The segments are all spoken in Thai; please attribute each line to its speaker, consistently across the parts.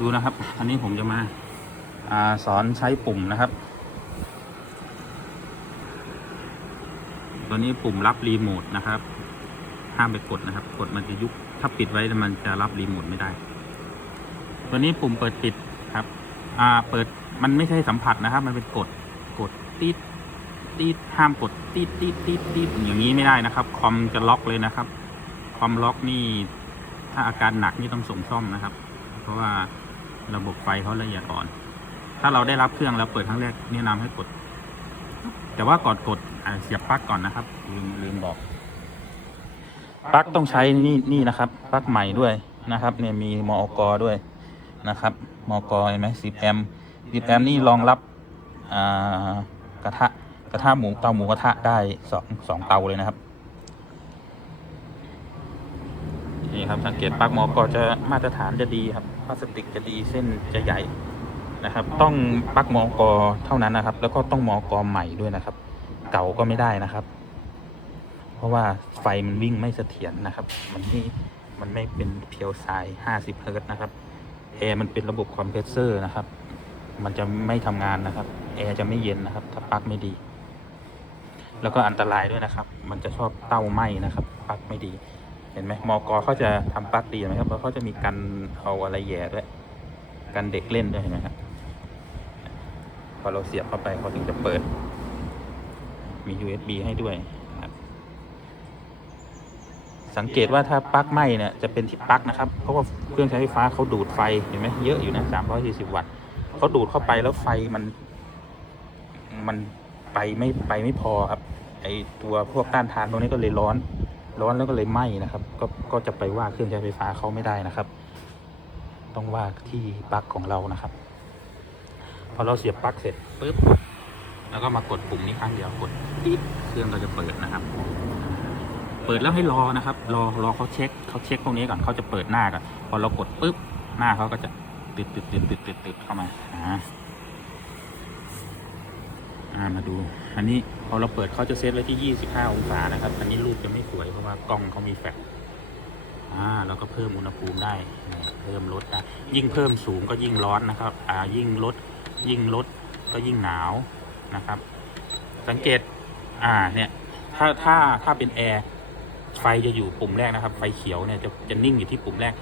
Speaker 1: ดูนะครับ อันนี้ผมจะมาอาสอนใช้ปุ่มนะครับ ตัวนี้ปุ่มรับรีโมทนะครับ ห้ามไปกดนะครับ กดมันจะยุบถ้าปิดไว้มันจะรับรีโมทไม่ได้ ตัวนี้ปุ่มเปิดปิดครับ อ่า เปิดมันไม่ใช่สัมผัสนะครับ มันเป็นกด กดตีดตีดห้ามกดตีดตีดตีดตีดอย่างนี้ไม่ได้นะครับ คอมจะล็อกเลยนะครับ คอมล็อกนี่ ถ้าอาการหนักนี่ต้องส่งซ่อมนะครับ เพราะว่า ระบบไฟเขาละเอียดอ่อน ถ้าเราได้รับเครื่องแล้วเปิดครั้งแรกแนะนำให้กด แต่ว่าก่อนกดอ่าเสียบปลั๊กก่อนนะครับ ลืมลืมบอกปลั๊กต้องใช้นี่นี่นะครับปลั๊กใหม่ด้วยนะครับ เนี่ยมีมอกด้วยนะครับมอกเห็นไหมสิบแอมสิบแอมนี่รองรับอ่ากระทะกระทะหมูเตาหมูกระทะได้สองสองเตาเลยนะครับ นี่ครับสังเกตปลั๊กมอกจะมาตรฐานจะดีครับพลาสติกจะดีเส้นจะใหญ่นะครับ ต้องปลั๊กมอกเท่านั้นนะครับ แล้วก็ต้องมอกใหม่ด้วยนะครับ เก่าก็ไม่ได้นะครับ เพราะว่าไฟมันวิ่งไม่เสถียรนะครับ มันไม่มันไม่เป็นเพียวสาย50เฮิร์ตนะครับแอร์มันเป็นระบบคอมเพรสเซอร์นะครับ มันจะไม่ทำงานนะครับ แอร์จะไม่เย็นนะครับ ถ้าปลั๊กไม่ดี แล้วก็อันตรายด้วยนะครับ มันจะชอบเต้าไหมนะครับ ปลั๊กไม่ดี เห็นไหมมอกเขาจะทำปลั๊กดีไหมครับเพราะเขาจะมีกันเอาอะไรแย่ด้วยกันเด็กเล่นด้วยเห็นไหมครับพอเราเสียบเข้าไปเขาถึงจะเปิด มี USB ให้ด้วยสังเกตว่าถ้าปลั๊กไหม้เนี่ยจะเป็นที่ปลั๊กนะครับ เพราะว่าเครื่องใช้ไฟฟ้าเขาดูดไฟเห็นไหมเยอะอยู่นะ340 วัตต์เขาดูดเข้าไปแล้วไฟมัน มันไปไม่ไปไม่พอครับ ไอตัวพวกต้านทานตรงนี้ก็เลยร้อน ร้อนแล้วก็เลยไหม้นะครับ ก็ก็จะไปว่าเครื่องใช้ไฟฟ้าเขาไม่ได้นะครับ ต้องว่าที่ปลั๊กของเรานะครับ พอเราเสียบปลั๊กเสร็จปุ๊บแล้วก็มากดปุ่มนี้ครั้งเดียวกดปิ๊บเครื่องก็จะเปิดนะครับ เปิดแล้วให้รอนะครับ รอรอเขาเช็คเขาเช็คพวกนี้ก่อนเขาจะเปิดหน้าก่อนพอเรากดปุ๊บหน้าเขาก็จะติดติดติดติดติดติดเข้ามาอ่าามาดู อันนี้พอเราเปิดเขาจะเซตไว้ที่ 25 องศานะครับ อันนี้รูปจะไม่สวยเพราะว่ากล้องเขามีแฟลชอ่าเราก็เพิ่มอุณหภูมิได้ เพิ่มลดได้ยิ่งเพิ่มสูงก็ยิ่งร้อนนะครับอ่ายิ่งลดยิ่งลดก็ยิ่งหนาวนะครับ สังเกตอ่าเนี่ยถ้าถ้าถ้าเป็นแอร์ไฟจะอยู่ปุ่มแรกนะครับ ไฟเขียวเนี่ยจะจะนิ่งอยู่ที่ปุ่มแรก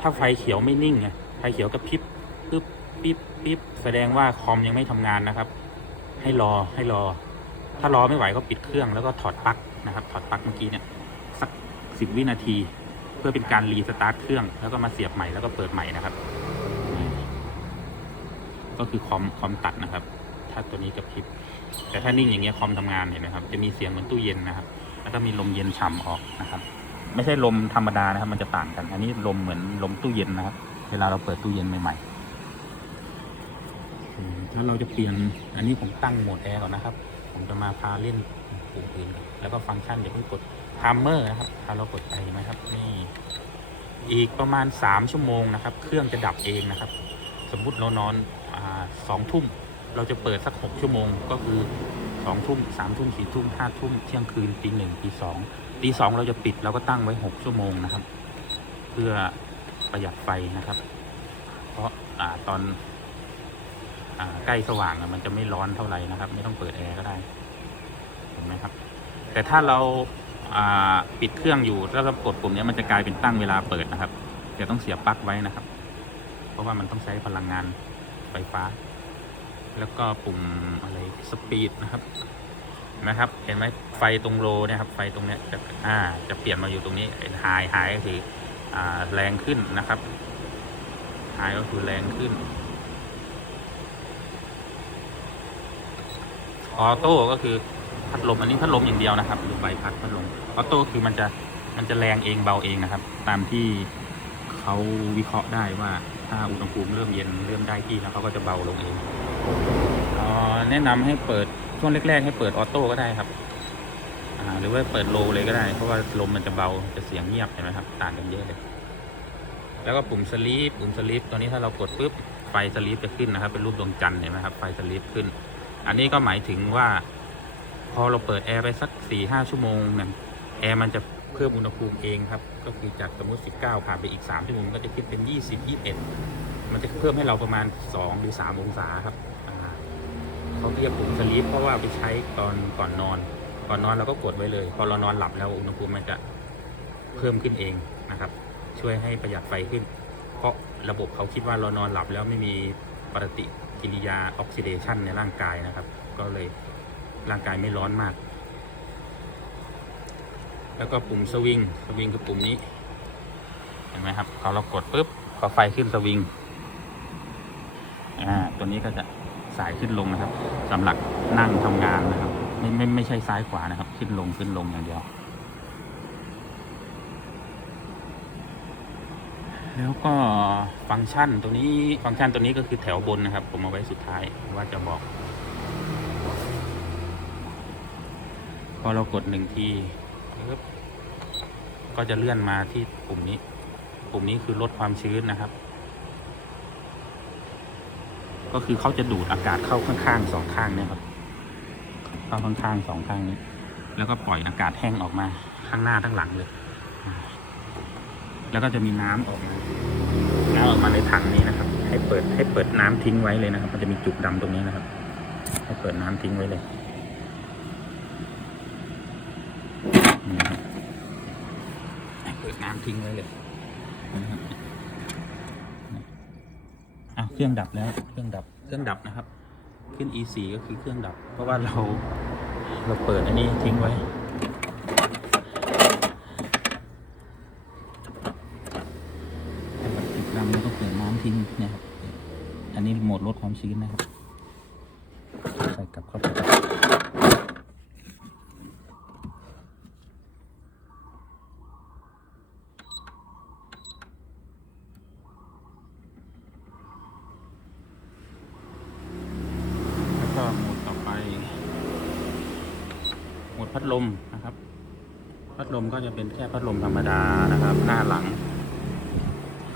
Speaker 1: ถ้าไฟเขียวไม่นิ่งไงไฟเขียวกระพริบปึ๊บปิ๊บปิ๊บแสดงว่าคอมยังไม่ทำงานนะครับ ให้รอให้รอ ถ้ารอไม่ไหวก็ปิดเครื่องแล้วก็ถอดปลั๊กนะครับ ถอดปลั๊กเมื่อกี้เนี่ยสักสิบวินาที เพื่อเป็นการรีสตาร์ทเครื่องแล้วก็มาเสียบใหม่แล้วก็เปิดใหม่นะครับ ก็คือคอมคอมตัดนะครับ ถ้าตัวนี้กระพริบแต่ถ้านิ่งอย่างเงี้ยคอมทำงานเห็นไหมครับ จะมีเสียงเหมือนตู้เย็นนะครับ แล้วก็มีลมเย็นฉ่ำออกนะครับ ไม่ใช่ลมธรรมดานะครับ มันจะต่างกัน อันนี้ลมเหมือนลมตู้เย็นนะครับ เวลาเราเปิดตู้เย็นใหม่ๆ อืมถ้าเราจะเปลี่ยนอันนี้ผมตั้งโหมดแอร์ก่อนนะครับ ผมจะมาพาเล่นปุ่มอื่นก่อนแล้วก็ฟังก์ชันอย่าเพิ่งกดไทม์เมอร์นะครับถ้าเรากดไปเห็นไหมครับนี่อีกประมาณ 3 ชั่วโมงนะครับ เครื่องจะดับเองนะครับ สมมุติเรานอนสองทุ่ม เราจะเปิดสักหกชั่วโมง ก็คือสองทุ่มสามทุ่มสี่ทุ่มห้าทุ่มเที่ยงคืนตีหนึ่งตีสองตีสองเราจะปิดเราก็ตั้งไว้หกชั่วโมงนะครับ เพื่อประหยัดไฟนะครับ เพราะอตอน ใกล้สว่างมันจะไม่ร้อนเท่าไหร่นะครับ ไม่ต้องเปิดแอร์ก็ได้เห็นไหมครับ แต่ถ้าเราปิดเครื่องอยู่แล้วเรากดปุ่มนี้มันจะกลายเป็นตั้งเวลาเปิดนะครับจะต้องเสียบปลั๊กไว้นะครับ เพราะว่ามันต้องใช้พลังงานไฟฟ้า แล้วก็ปุ่มอะไรสปีดนะครับเห็นะครับ เห็นไหมไฟตรงโลเนี่ยครับ ไฟตรงเนี้ยจะอ่าจะเปลี่ยนมาอยู่ตรงนี้ไฮไฮก็คืออ่าแรงขึ้นนะครับไฮก็คือแรงขึ้น ออโต้ก็คือพัดลมอันนี้พัดลมอย่างเดียวนะครับหรือใบพัดพัดลมออโต้คือมันจะมันจะแรงเองเบาเองนะครับ ตามที่เขาวิเคราะห์ได้ว่าถ้าอุณหภูมิเริ่มเย็นเริ่มได้ที่แล้วเขาก็จะเบาลงเองเออแนะนำให้เปิดช่วงแรก ๆ ให้เปิดออโต้ก็ได้ครับหรือว่าเปิดโลเลยก็ได้ เพราะว่าลมมันจะเบาจะเสียงเงียบเห็นไหมครับต่างกันเยอะเลย แล้วก็ปุ่มสลีปปุ่มสลีปตัวนี้ถ้าเรากดปุ๊บไฟสลีปจะขึ้นนะครับ เป็นรูปดวงจันทร์เห็นไหมครับไฟสลีปขึ้น อันนี้ก็หมายถึงว่า พอเราเปิดแอร์ไปสักสี่ห้าชั่วโมงเนี่ยแอร์มันจะเพิ่มอุณหภูมิเองครับ ก็คือจากสมมติ 19 ผ่านไปอีก 3 ชั่วโมงก็จะขึ้นเป็น 20 21 มันจะเพิ่มให้เราประมาณ 2 หรือ 3 องศาครับเขาเรียกปุ่มสลีปเพราะว่าไปใช้ตอนก่อนนอน ก่อนนอนเราก็กดไว้เลย พอเรานอนหลับแล้วอุณหภูมิมันจะเพิ่มขึ้นเองนะครับ ช่วยให้ประหยัดไฟขึ้น เพราะระบบเขาคิดว่าเรานอนหลับแล้วไม่มีปฏิ กิริยาออกซิเดชันในร่างกายนะครับ ก็เลยร่างกายไม่ร้อนมาก แล้วก็ปุ่มสวิงสวิงคือปุ่มนี้ เห็นไหมครับพอเรากดปุ๊บพอไฟขึ้นสวิงอ่าตัวนี้ก็จะสายขึ้นลงนะครับสำหรับนั่งทำงานนะครับ ไม่ไม่ไม่ใช่ซ้ายขวานะครับ ขึ้นลงขึ้นลงอย่างเดียว แล้วก็ฟังก์ชันตัวนี้ฟังก์ชันตัวนี้ก็คือแถวบนนะครับ ผมเอาไว้สุดท้ายว่าจะบอก พอเรากดหนึ่งทีก็จะเลื่อนมาที่ปุ่มนี้ ปุ่มนี้คือลดความชื้นนะครับ ก็คือเขาจะดูดอากาศเข้าข้างๆสองข้างเนี่ยครับเข้าข้างๆสองข้างนี้ แล้วก็ปล่อยอากาศแห้งออกมาข้างหน้าทั้งหลังเลย แล้วก็จะมีน้ำออกมา น้ำออกมาในถังนี้นะครับ ให้เปิดให้เปิดน้ำทิ้งไว้เลยนะครับ มันจะมีจุกดำตรงนี้นะครับ ให้เปิดน้ำทิ้งไว้เลยให้เปิดน้ำทิ้งไว้เลยนะครับอ้าวเครื่องดับแล้วเครื่องดับเครื่องดับนะครับ ขึ้น E4 ก็คือเครื่องดับ เพราะว่าเราเราเปิดอันนี้ทิ้งไว้ ติดดำแล้วก็เปิดน้ำทิ้งเนะครับ อันนี้โหมดลดความชื้นนะครับ ใส่กลับเข้าไปแล้วก็โหมดต่อไป โหมดพัดลมนะครับ พัดลมก็จะเป็นแค่พัดลมธรรมดานะครับ หน้าหลัง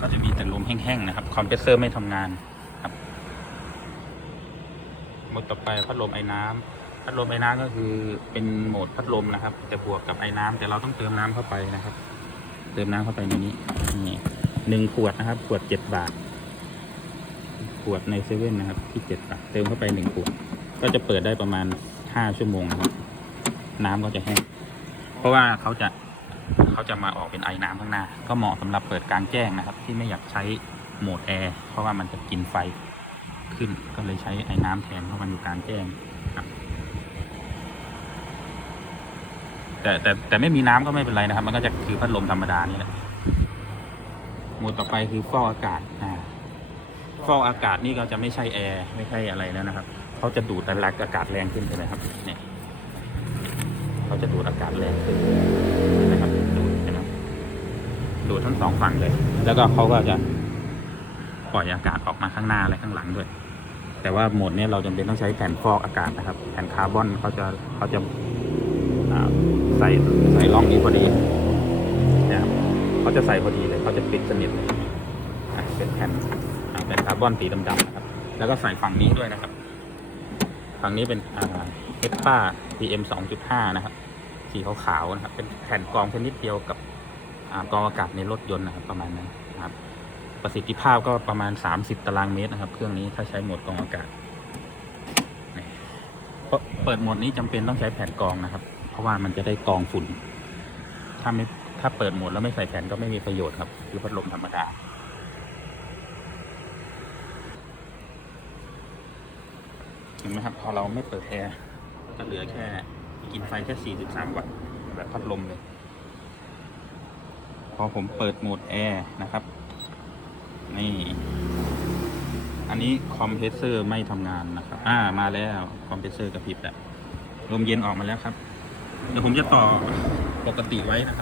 Speaker 1: ก็จะมีแต่ลมแห้งๆนะครับ คอมเพรสเซอร์ไม่ทำงาน หมดต่อไปพัดลมไอ้น้ำพัดลมไอ้น้ำก็คือเป็นโหมดพัดลมนะครับ แต่บวกกับไอ้น้ำแต่เราต้องเติมน้ำเข้าไปนะครับ เติมน้ำเข้าไปในนี้นี่หนึ่งขวดนะครับ ขวดเจ็ดบาท ขวดในเซเว่นนะครับ ที่เจ็ดบาทเติมเข้าไปหนึ่งขวด ก็จะเปิดได้ประมาณห้าชั่วโมงนะครับ น้ำก็จะแห้งเพราะว่าเขาจะเขาจะมาออกเป็นไอ้น้ำข้างหน้า ก็เหมาะสำหรับเปิดกลางแจ้งนะครับ ที่ไม่อยากใช้โหมดแอร์เพราะว่ามันจะกินไฟ ขึ้น ก็เลยใช้ไอ้น้ำแทนเพราะมันอยู่กลางแจ้งครับ แต่แต่แต่ไม่มีน้ำก็ไม่เป็นไรนะครับ มันก็จะคือพัดลมธรรมดานี่แหละหมวดต่อไปคือฟอกอากาศอ่าฟอกอากาศนี่ก็จะไม่ใช่แอร์ไม่ใช่อะไรแล้วนะครับเขาจะดูดแต่ลักอากาศแรงขึ้นใช่ไหมครับ เนี่ยเขาจะดูดอากาศแรงขึ้นนะครับดูดนะครับดูดทั้งสองฝั่งเลย แล้วก็เขาก็จะปล่อยอากาศออกมาข้างหน้าและข้างหลังด้วย แต่ว่าโหมดนี้เราจำเป็นต้องใช้แผ่นฟอกอากาศนะครับ แผ่นคาร์บอนเขาจะเขาจะใส่ใส่ร่องนี้พอดีนะครับเขาจะใส่พอดีเลยเขาจะปิดสนิทเลยเป็นแผ่นอ่าเป็นคาร์บอนสีดำๆนะครับ แล้วก็ใส่ฝั่งนี้ด้วยนะครับ ฝั่งนี้เป็นอ่าเอสป้า PM 2.5 นะครับ สีขาวๆนะครับ เป็นแผ่นกรองชนิดเดียวกับอกรองอากาศในรถยนต์นะครับประมาณนั้นนะครับ ประสิทธิภาพก็ประมาณ 30 ตารางเมตรนะครับ เครื่องนี้ถ้าใช้โหมดกรองอากาศเพราะเปิดโหมดนี้จำเป็นต้องใช้แผ่นกรองนะครับ เพราะว่ามันจะได้กรองฝุ่น ถ้าไม่ถ้าเปิดโหมดแล้วไม่ใส่แผ่นก็ไม่มีประโยชน์ครับ คือพัดลมธรรมดา เห็นไหมครับ พอเราไม่เปิดแอร์ก็เหลือแค่กินไฟแค่ 43 วัตต์แบบพัดลมเลย พอผมเปิดโหมดแอร์นะครับ นี่ อันนี้คอมเพรสเซอร์ไม่ทำงานนะครับ อ่า มาแล้วคอมเพรสเซอร์กระพริบแล้วลมเย็นออกมาแล้วครับ เดี๋ยวผมจะต่อปกติไว้นะครับ